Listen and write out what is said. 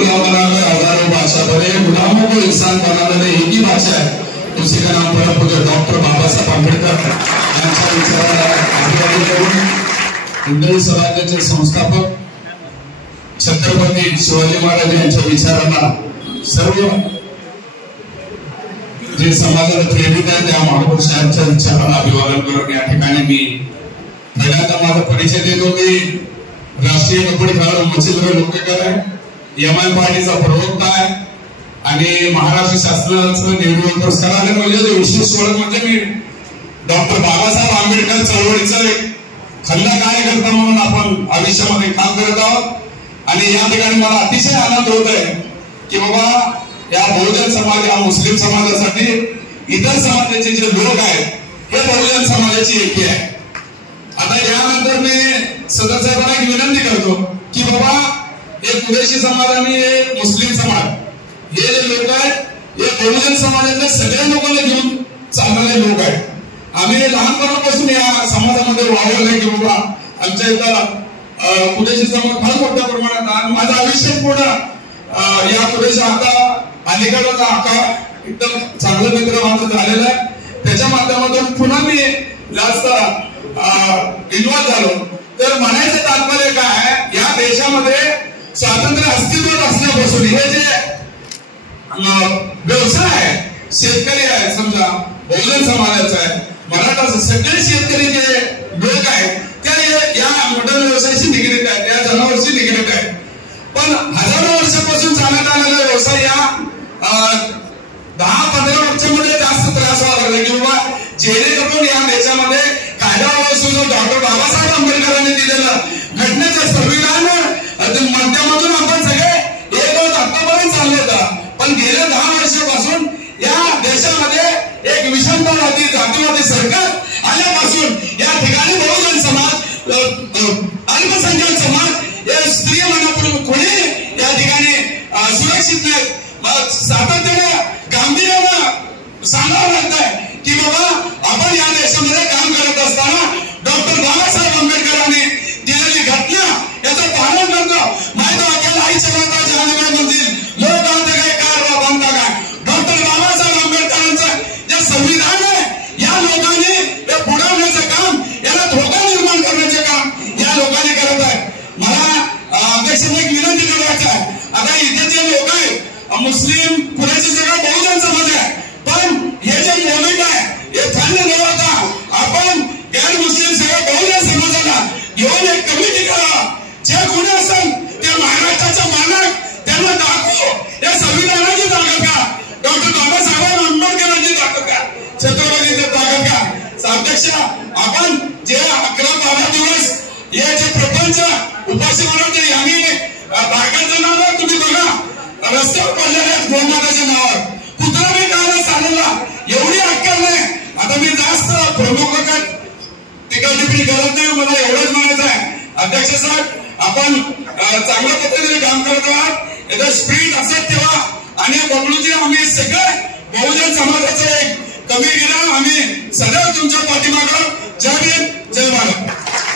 गुलाम बनाकर हजारों भाषा बने, गुलामों को इंसान बनाने एक ही भाषा है, उसी का नाम परमपूज्य डॉक्टर बाबासाहेब आंबेडकर यांच्या विचाराला अभिवादन करून हिंदवी स्वराज्याचे संस्थापक छत्रपती शिवाजी महाराज यांच्या विचाराला सर्व जे समाजाला प्रेरित आहे त्या महापुरुषांच्या विचाराला अभिवादन करून या ठिकाणी मी पहिल्यांदा माझा परिचय देतो की राष्ट्रीय कबड्डी खेळाडू मच्छिंद्र लोकेकर आहे, एमआय पार्टीचा प्रवक्ता आहे आणि महाराष्ट्र शासनाचं नेहरू पुरस्कार आले म्हणजे विशेष ओळख म्हणजे मी डॉक्टर बाबासाहेब आंबेडकर चळवळीचा एक खल्ला कार्यकर्ता म्हणून आपण आयुष्यामध्ये काम करत आहोत आणि या ठिकाणी मला अतिशय आनंद होत आहे की बाबा या बहुजन समाज या मुस्लिम समाजासाठी इतर समाजाचे जे लोक आहेत हे बहुजन समाजाची एकी आहे। आता यानंतर मी सदस्याला एक विनंती करतो की बाबा एक कुरेशी समाज आणि एक मुस्लिम समाज हे जे लोक आहेत हे बहुजन समाजाच्या सगळ्या लोकांना घेऊन चालणारे लोक आहेत। आम्ही लहानपणापासून या समाजामध्ये वावरलो नाही की बाबा आमच्या इथं कुरेशी समाज फार मोठ्या प्रमाणात आणि माझं आयुष्य पूर्ण या कुरेशी आता अलीकडचा आका एकदम चांगलं मित्र माझं झालेलं आहे, त्याच्या माध्यमातून पुन्हा मी जास्त इन्व्हॉल्व झालो। तर म्हणायचं तात्पर्य काय आहे, या देशामध्ये स्वातंत्र्य अस्तित्वात असल्यापासून हे जे व्यवसाय आहे, शेतकरी आहे, समजा बहुजन समाजाचा आहे, मराठा सगळे शेतकरी जे लोक आहेत ते या मॉडर्न व्यवसायाशी निगडीत आहेत, त्या जनावरशी निगडीत आहेत। पण हजारो वर्षापासून चालत आलेला व्यवसाय या 10-15 वर्षांमध्ये जास्त त्रास व्हावा लागला की बाबा जेणेकरून या देशामध्ये कायदा व्यवस्थेचं डॉक्टर बाबासाहेब आंबेडकरांनी दिलेलं घटनेचं संविधान माध्यमातून आपण सगळे एक आतापर्यंत चालले होता, पण गेल्या 10 वर्षापासून या देशामध्ये एक विषमतावादी जातीवादी सरकार आल्यापासून या ठिकाणी बहुजन समाज अल्पसंख्याक समाज या स्त्री मनापूर्वी कोणी या ठिकाणी सुरक्षित नाही। सातत्याने गांभीर्यानं सांगावं लागतंय की बाबा आपण या देशामध्ये काम करत असताना डॉक्टर बाबासाहेब आंबेडकरांनी दिलेली घटना याचं पालन करतो। माहिती वाक्याला आईच्या माता जहानुभाई म्हणतील लोक आमचे काय कार बांधता काय, डॉक्टर बाबासाहेब आंबेडकरांचं जे संविधान आहे या लोकांनी हे पुढवण्याचं काम, याला धोका निर्माण करण्याचे काम या लोकांनी करत आहे। मला अध्यक्षांना एक विनंती करायचं आहे, आता इथे जे लोक आहेत मुस्लिम कुरेशी सगळा बहुजन समाज आहे, पण हे जे मोमेंट आहे हे थंड न होता आपण गैर मुस्लिम सगळ्या बहुजन समाजाला घेऊन एक कमिटी करा, जे गुन्हे असेल त्या महाराष्ट्राचा मानक त्यांना दाखवू, या संविधानाची ताकद का, डॉक्टर बाबासाहेब आंबेडकरांची ताकद का, छत्रपतींची ताकद का। अध्यक्ष आपण जे 11-12 दिवस हे जे प्रपंच उपाशी मानवते यांनी बायकांचं नाव तुम्ही बघा रस्त्यावर पडलेल्या गोमाताच्या नावावर कुत्रा मी कालच चाललेला एवढी अक्कल नाही। आता मी जास्त प्रमुख टीका टिप्पणी करत नाही, मला एवढंच म्हणायचं आहे अध्यक्ष साहेब आपण चांगल्या पद्धतीने काम करत आहात, याचं स्पीड असत ठेवा आणि बबलूजी आम्ही सगळे बहुजन समाजाचं एक कमी गिरा आम्ही सदैव तुमच्या पाठीमागं जय भीम जय भारत।